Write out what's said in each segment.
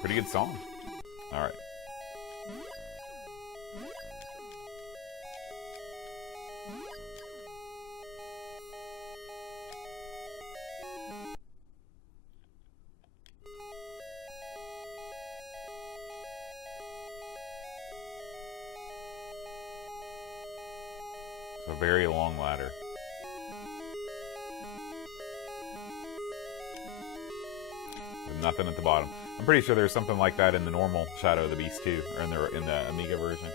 Pretty good song. Alright. It's a very long ladder. With nothing at the bottom. I'm pretty sure there's something like that in the normal Shadow of the Beast too, or in the Amiga version.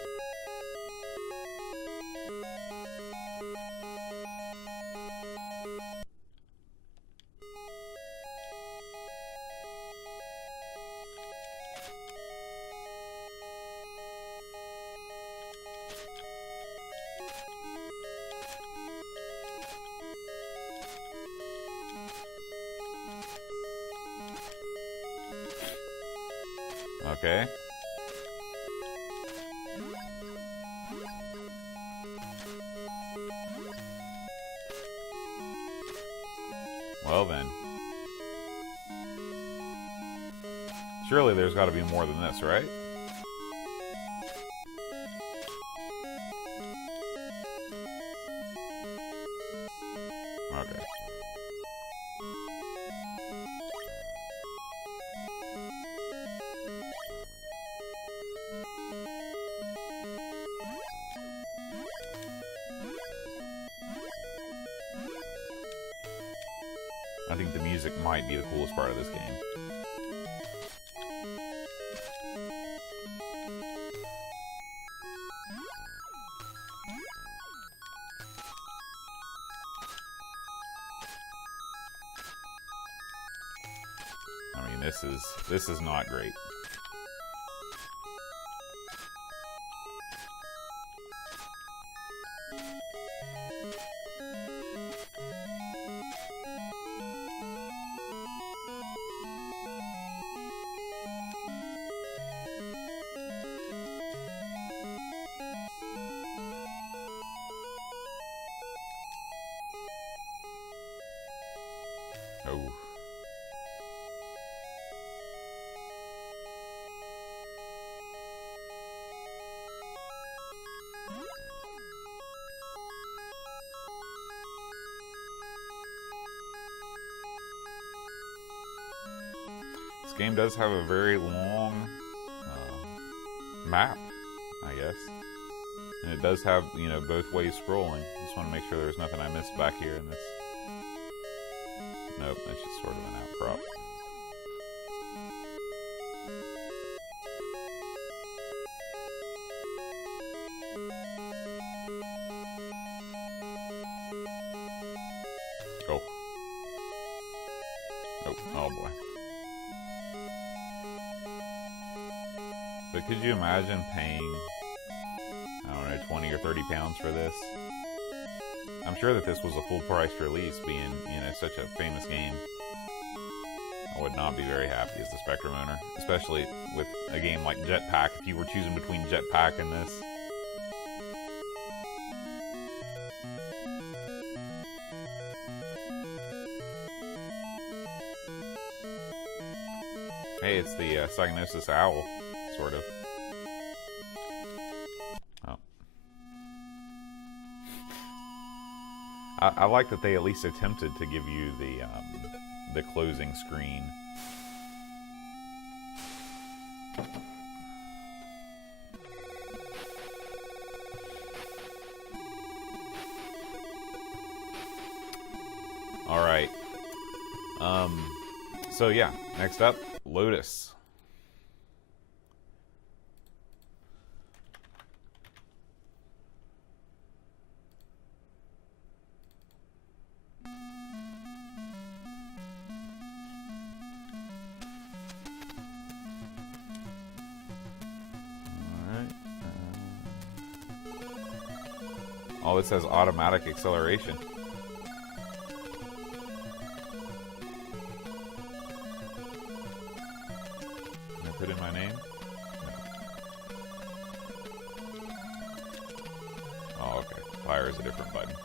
Okay. Well then. Surely there's got to be more than this, right? Okay. I think the music might be the coolest part of this game. I mean, this is not great. Oh. This game does have a very long map, I guess. And it does have, you know, both ways scrolling. Just want to make sure there's nothing I missed back here in this. Nope, that's just sort of an outcrop. Oh. Oh, oh boy. But could you imagine paying, I don't know, 20 or 30 pounds for this? I'm sure that this was a full-price release, being, you know, such a famous game. I would not be very happy as the Spectrum owner, especially with a game like Jetpack, if you were choosing between Jetpack and this. Hey, it's the Psygnosis Owl, sort of. Oh. I like that they at least attempted to give you the closing screen. All right. So yeah, next up, Lotus. Oh, it says automatic acceleration. Can I put in my name? No. Oh, okay. Fire is a different button.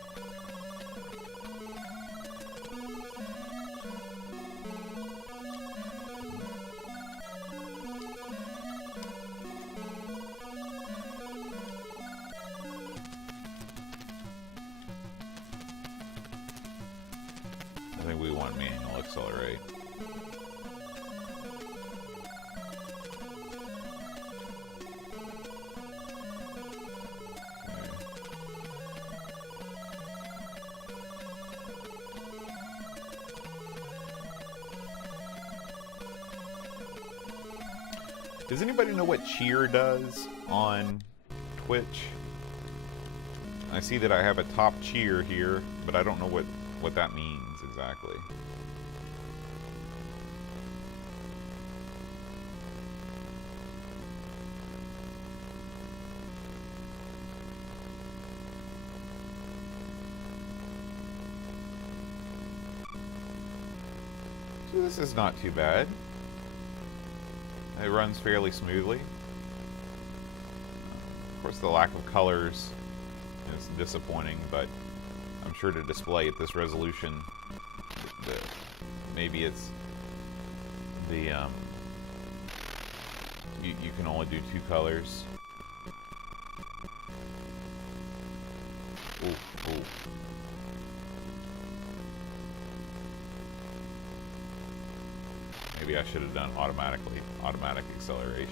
I think we want manual accelerate. Does anybody know what cheer does on Twitch? I see that I have a top cheer here, but I don't know what that means exactly. So this is not too bad. It runs fairly smoothly. Of course, the lack of colors is disappointing, but I'm sure to display at this resolution, maybe it's the you can only do 2 colors. Ooh, ooh. Maybe I should have done automatic acceleration.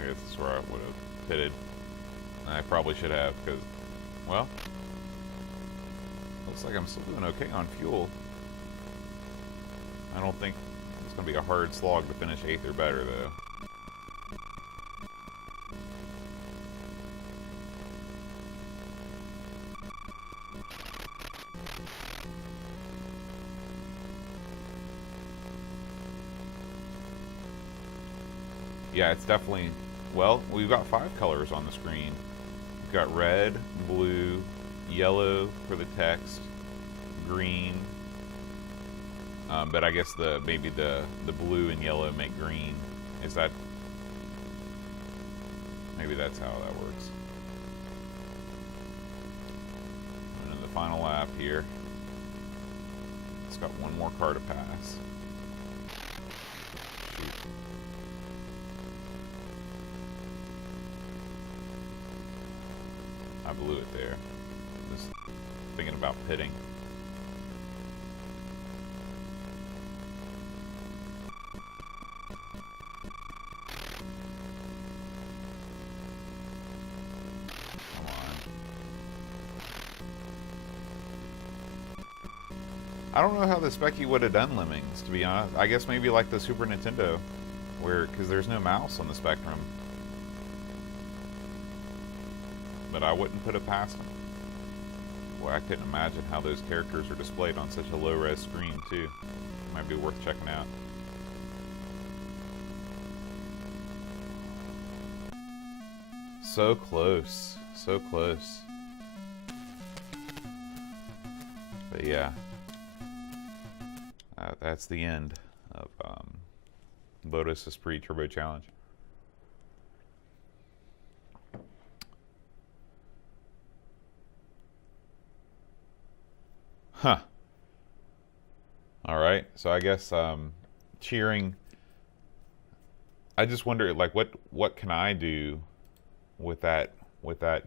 I guess that's where I would have pitted. I probably should have, because, well, looks like I'm still doing okay on fuel. I don't think it's going to be a hard slog to finish 8th or better, though. Yeah, it's definitely... Well, we've got 5 colors on the screen. We've got red, blue, yellow for the text, green. But I guess maybe the blue and yellow make green. Is that... Maybe that's how that works. And then the final lap here. It's got one more car to pass. Shoot. I blew it there. Just thinking about pitting. Come on. I don't know how the Specky would have done lemmings, to be honest. I guess maybe like the Super Nintendo, because there's no mouse on the Spectrum. But I wouldn't put it past them. Boy, I couldn't imagine how those characters are displayed on such a low-res screen, too. Might be worth checking out. So close. So close. But yeah. That's the end of Lotus ESPRIT Turbo Challenge. Huh. Alright, so I guess cheering. I just wonder, like, what can I do with that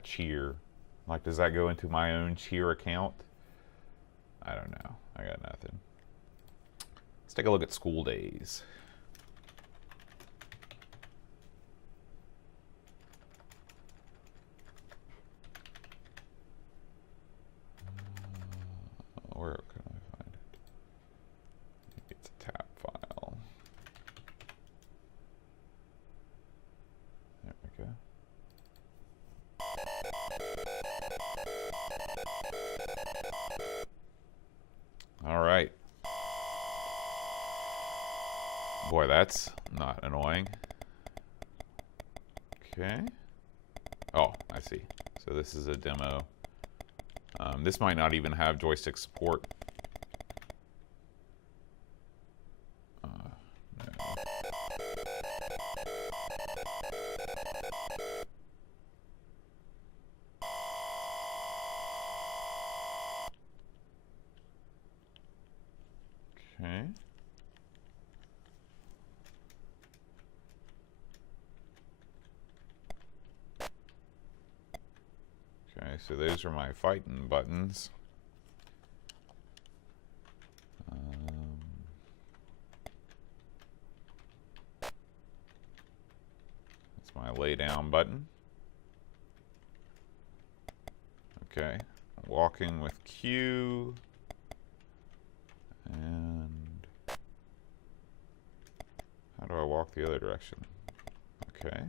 cheer? Like, does that go into my own cheer account? I don't know. I got nothing. Let's take a look at school days. Where can I find it? Maybe it's a tab file. There we go. All right. Boy, that's not annoying. Okay. Oh, I see. So this is a demo. This might not even have joystick support. No. Okay. Okay, so those are my fighting buttons. That's my lay down button. Okay, walking with Q. And how do I walk the other direction? Okay.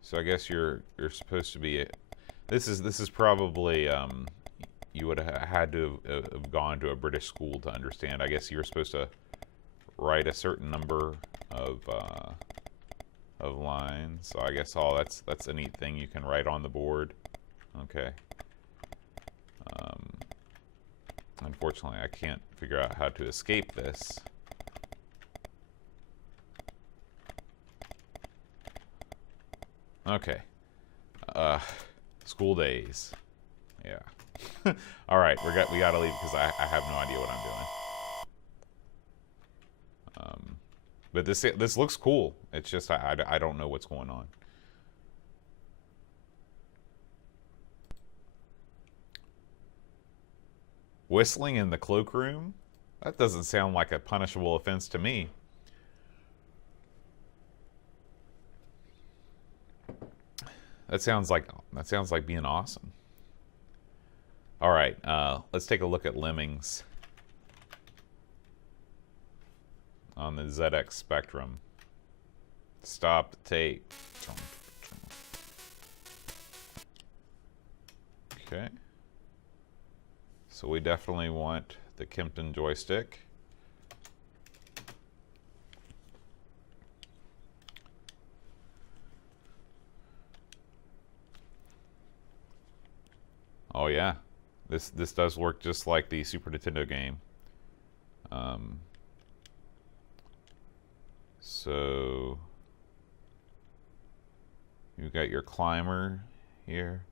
So I guess you're supposed to be. This is probably you would have had to have gone to a British school to understand. I guess you're supposed to write a certain number of lines. So I guess that's a neat thing you can write on the board. Okay. Unfortunately, I can't figure out how to escape this. Okay. School days. Yeah. All right, we gotta leave because I have no idea what I'm doing. But this looks cool. It's just I don't know what's going on. Whistling in the cloakroom? That doesn't sound like a punishable offense to me. That sounds like being awesome. All right, let's take a look at lemmings on the ZX Spectrum. Stop the tape. Okay. So we definitely want the Kempton joystick. Oh yeah, this does work just like the Super Nintendo game. So you got your climber here.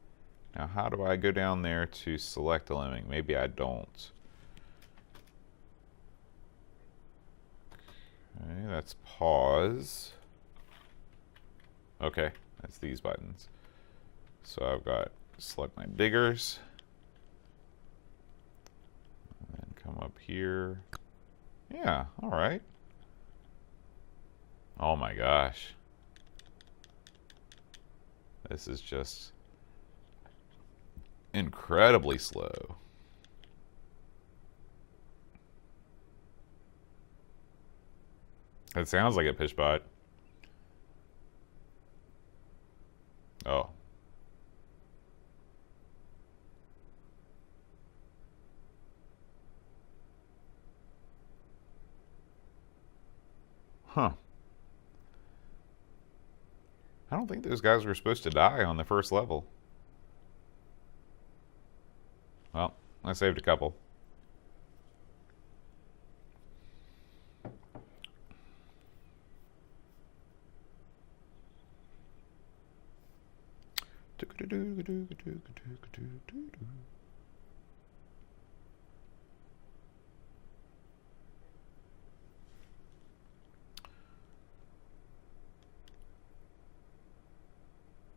Now how do I go down there to select a lemming? Maybe I don't. Okay, that's pause. Okay, that's these buttons. So I've got select my diggers. And then come up here. Yeah, all right. Oh my gosh. This is just incredibly slow. It sounds like a Pishbot. Oh. Huh. I don't think those guys were supposed to die on the first level. Well, I saved a couple.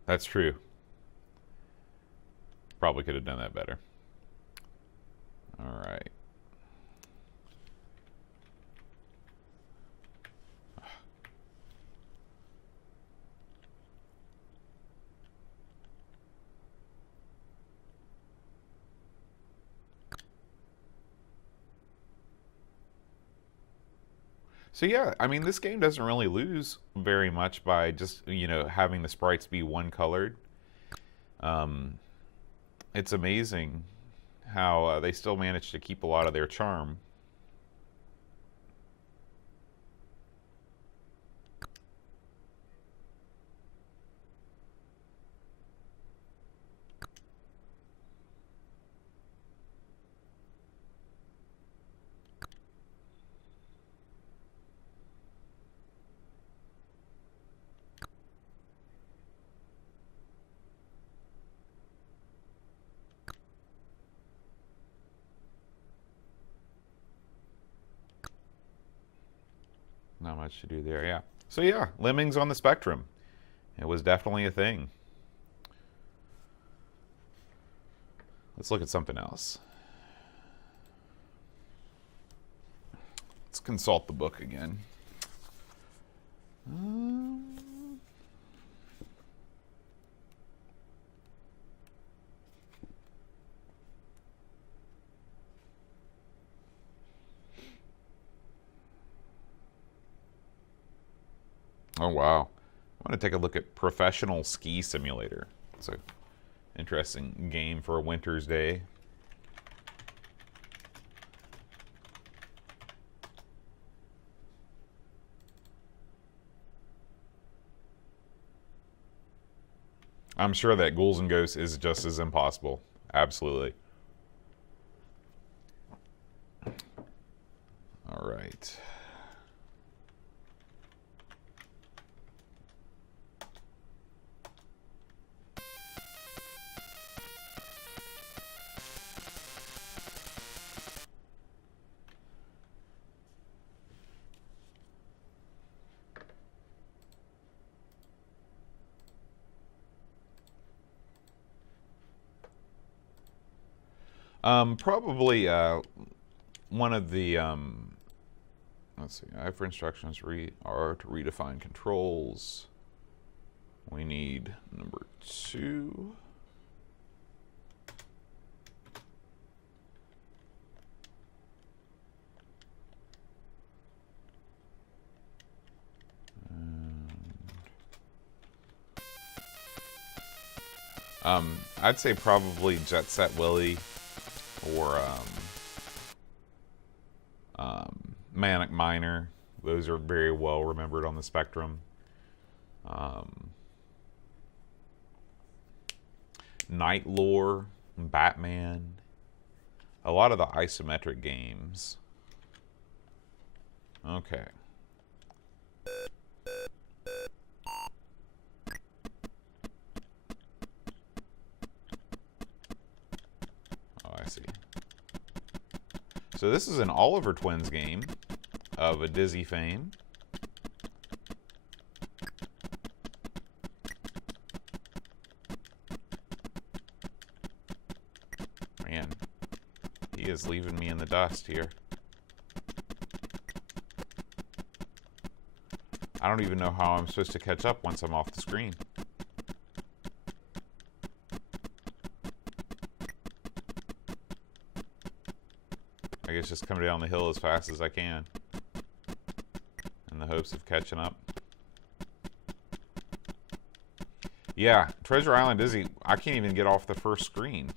That's true. Probably could have done that better. All right. So yeah, I mean, this game doesn't really lose very much by just, you know, having the sprites be one colored. It's amazing how they still manage to keep a lot of their charm. Not much to do there, yeah. So yeah, lemmings on the spectrum. It was definitely a thing. Let's look at something else. Let's consult the book again. Oh, wow. I want to take a look at Professional Ski Simulator. It's an interesting game for a winter's day. I'm sure that Ghouls and Ghosts is just as impossible. Absolutely. All right. Probably one of the, let's see, I for instructions are to redefine controls. We need number 2. I'd say probably SET WILLY or Manic Minor. Those are very well remembered on the spectrum. Night Lore, Batman, a lot of the isometric games. Okay. Oh, I see. So this is an Oliver Twins game of a Dizzy fame. Man, he is leaving me in the dust here. I don't even know how I'm supposed to catch up once I'm off the screen. I guess just come down the hill as fast as I can in the hopes of catching up. Yeah, Treasure Island Dizzy, I can't even get off the first screen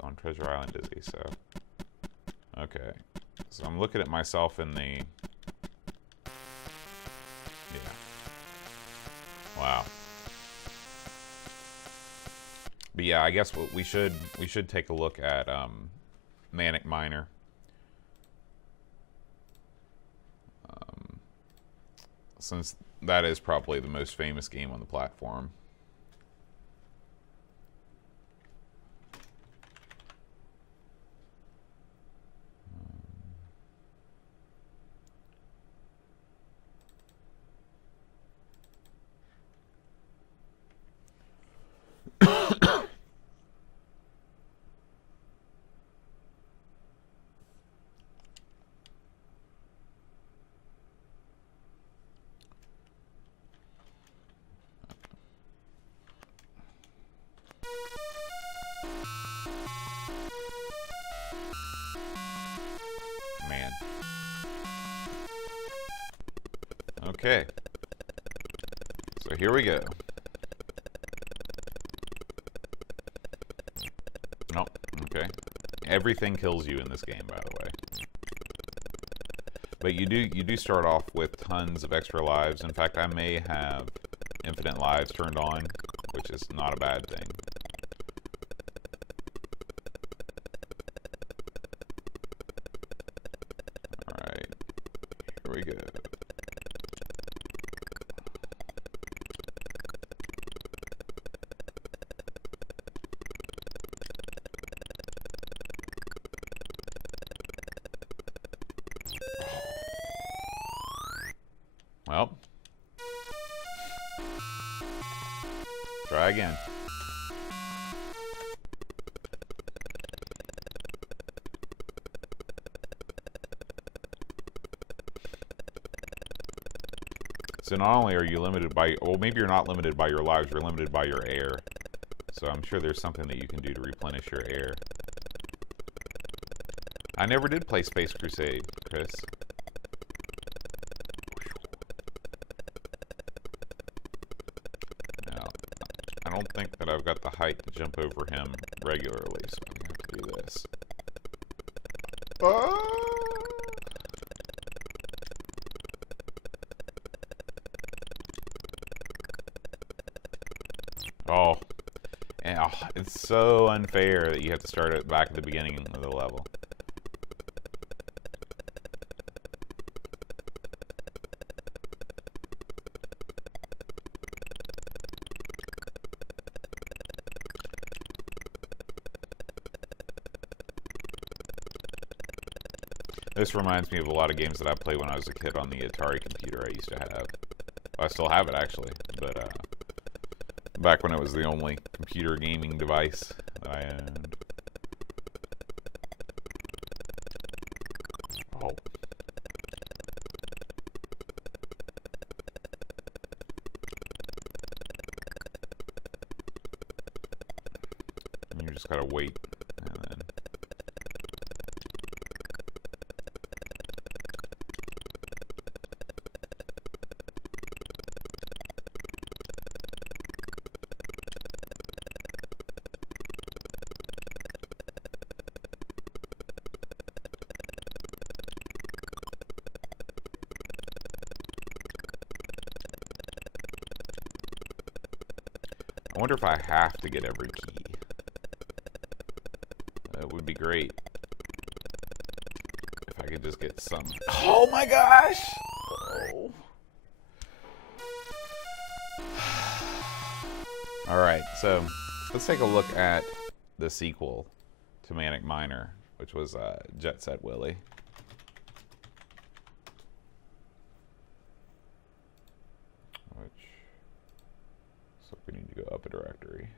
on Treasure Island Dizzy, so. Okay, so I'm looking at myself in the Wow. But yeah, I guess we should take a look at Manic Miner. Since that is probably the most famous game on the platform. Man. Okay. So here we go. Nope. Okay. Everything kills you in this game, by the way. But you do start off with tons of extra lives. In fact, I may have infinite lives turned on, which is not a bad thing. Alright. Here we go. Well, try again. So not only are you limited by, well, maybe you're not limited by your lives, you're limited by your air. So I'm sure there's something that you can do to replenish your air. I never did play Space Crusade, Chris. I don't think that I've got the height to jump over him regularly, so I'm going to have to do this. Oh. And, oh, it's so unfair that you have to start it back at the beginning of the level. This reminds me of a lot of games that I played when I was a kid on the Atari computer I used to have. I still have it, actually, but back when it was the only computer gaming device that I owned. Oh. And you just gotta wait, and then... I wonder if I have to get every key. That would be great. If I could just get some. Oh my gosh! Oh. Alright, so let's take a look at the sequel to Manic Miner, which was SET WILLY. So we need to go up a directory.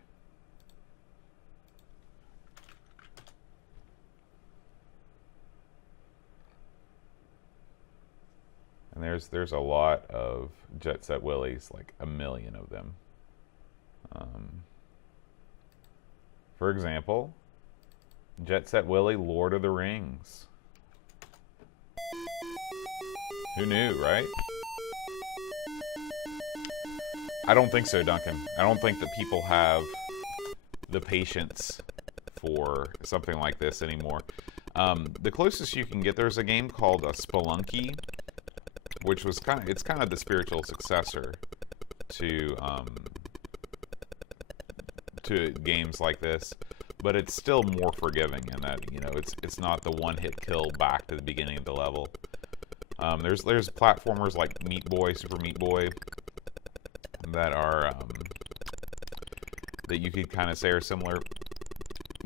And there's a lot of SET WILLYs, like a million of them. For example, SET WILLY Lord of the Rings. Who knew, right? I don't think so, Duncan. I don't think that people have the patience for something like this anymore. The closest you can get, there's a game called Spelunky, which was it's kind of the spiritual successor to games like this, but it's still more forgiving in that, you know, it's not the one-hit kill back to the beginning of the level. There's platformers like Meat Boy, Super Meat Boy, that are that you could kind of say are similar.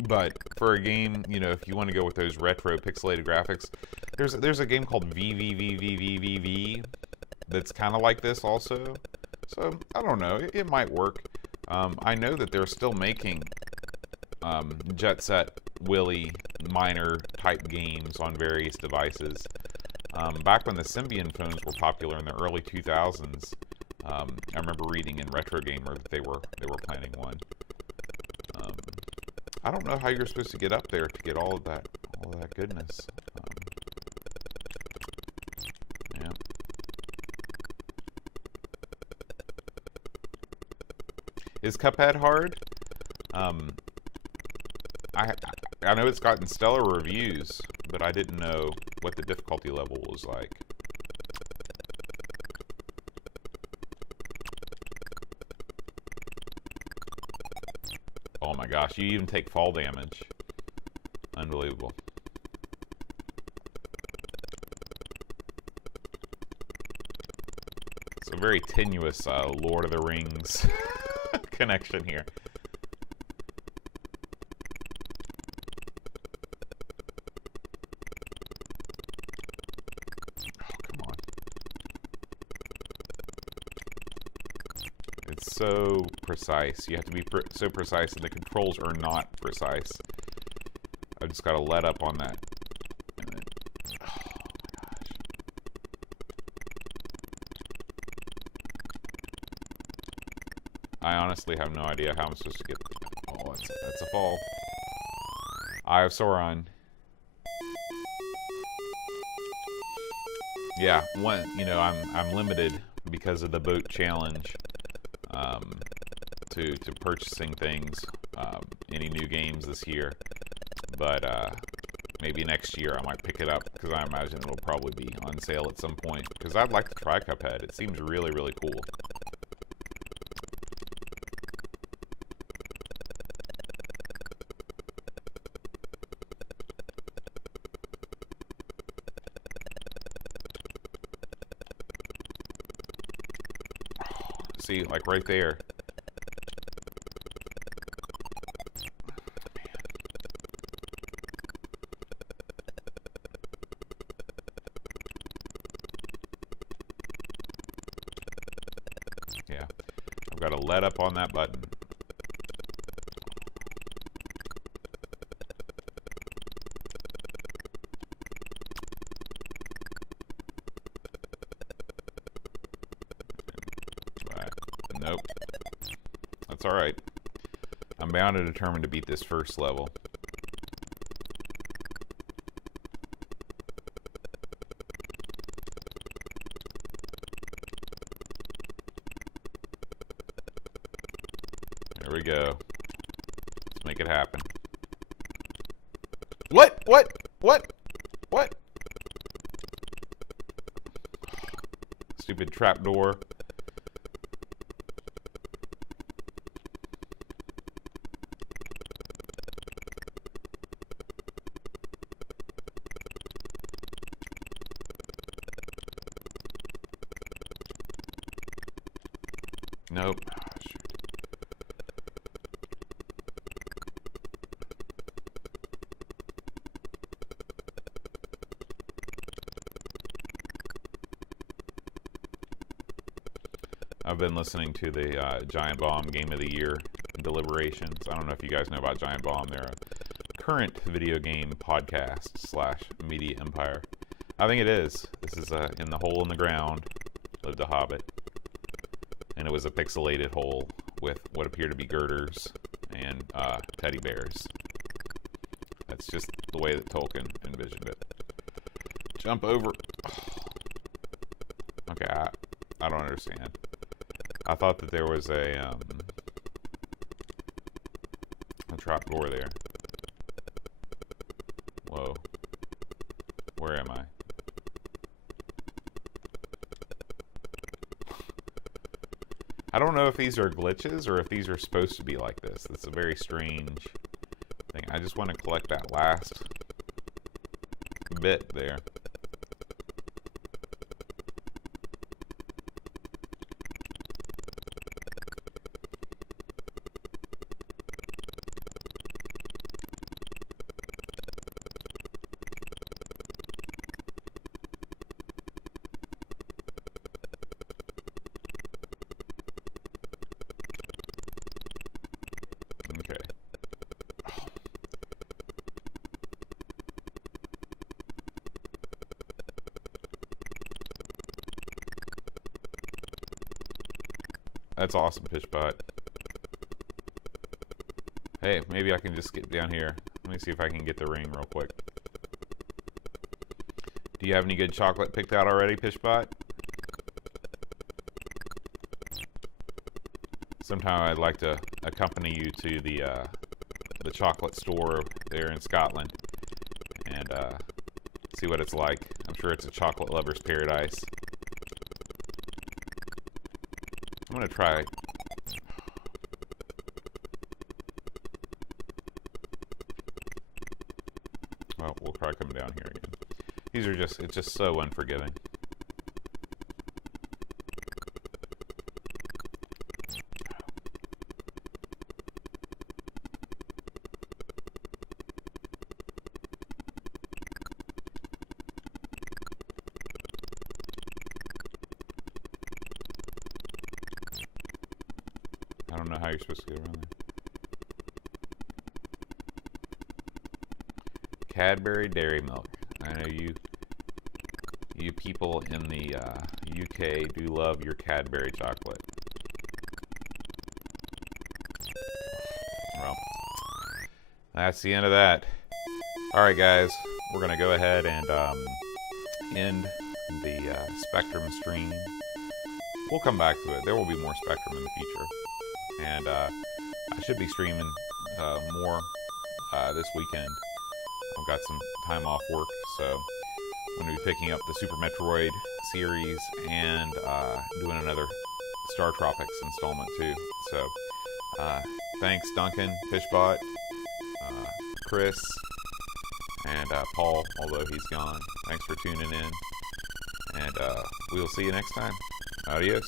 But for a game, you know, if you want to go with those retro pixelated graphics, there's a game called VVVVVVV that's kind of like this also. So I don't know, it might work. I know that they're still making Jet Set Willy minor type games on various devices. Back when the Symbian phones were popular in the early 2000s, I remember reading in Retro Gamer that they were planning one. I don't know how you're supposed to get up there to get all of that goodness. Yeah. Is Cuphead hard? I know it's gotten stellar reviews, but I didn't know what the difficulty level was like. Oh my gosh, you even take fall damage. Unbelievable. It's a very tenuous Lord of the Rings connection here. So precise. You have to be so precise, and the controls are not precise. I've just got to let up on that. And then, oh my gosh. I honestly have no idea how I'm supposed to get. Oh, that's a fall. Eye of Sauron. Yeah, you know, I'm limited because of the boat challenge. To purchasing things, any new games this year, but maybe next year I might pick it up, because I imagine it'll probably be on sale at some point, because I'd like to try Cuphead. It seems really, really cool. See, like right there. Yeah, I've got to let up on that button. Nope. That's alright. I'm bound and determined to beat this first level. There we go. Let's make it happen. What? What? What? What? Stupid trapdoor. Nope. I've been listening to the Giant Bomb Game of the Year deliberations. I don't know if you guys know about Giant Bomb. They're a current video game podcast / media empire. I think it is. This is in the hole in the ground lived a hobbit. And it was a pixelated hole with what appear to be girders and teddy bears. That's just the way that Tolkien envisioned it. Jump over. Okay, I don't understand. I thought that there was a trap door there. Whoa. Where am I? I don't know if these are glitches or if these are supposed to be like this. It's a very strange thing. I just want to collect that last bit there. That's awesome, Pitchbot. Hey, maybe I can just get down here. Let me see if I can get the ring real quick. Do you have any good chocolate picked out already, Pitchbot? Sometime I'd like to accompany you to the chocolate store there in Scotland and see what it's like. I'm sure it's a chocolate lover's paradise. I'm gonna try. Well, we'll try coming down here again. These are just, it's just so unforgiving. I don't know how you're supposed to get around there. Cadbury Dairy Milk. I know you people in the UK do love your Cadbury chocolate. Well, that's the end of that. Alright guys, we're going to go ahead and end the Spectrum stream. We'll come back to it. There will be more Spectrum in the future. And I should be streaming more this weekend. I've got some time off work, so I'm going to be picking up the Super Metroid series and doing another Star Tropics installment too. So thanks Duncan, Fishbot, Chris, and Paul, although he's gone. Thanks for tuning in, and we'll see you next time. Adios.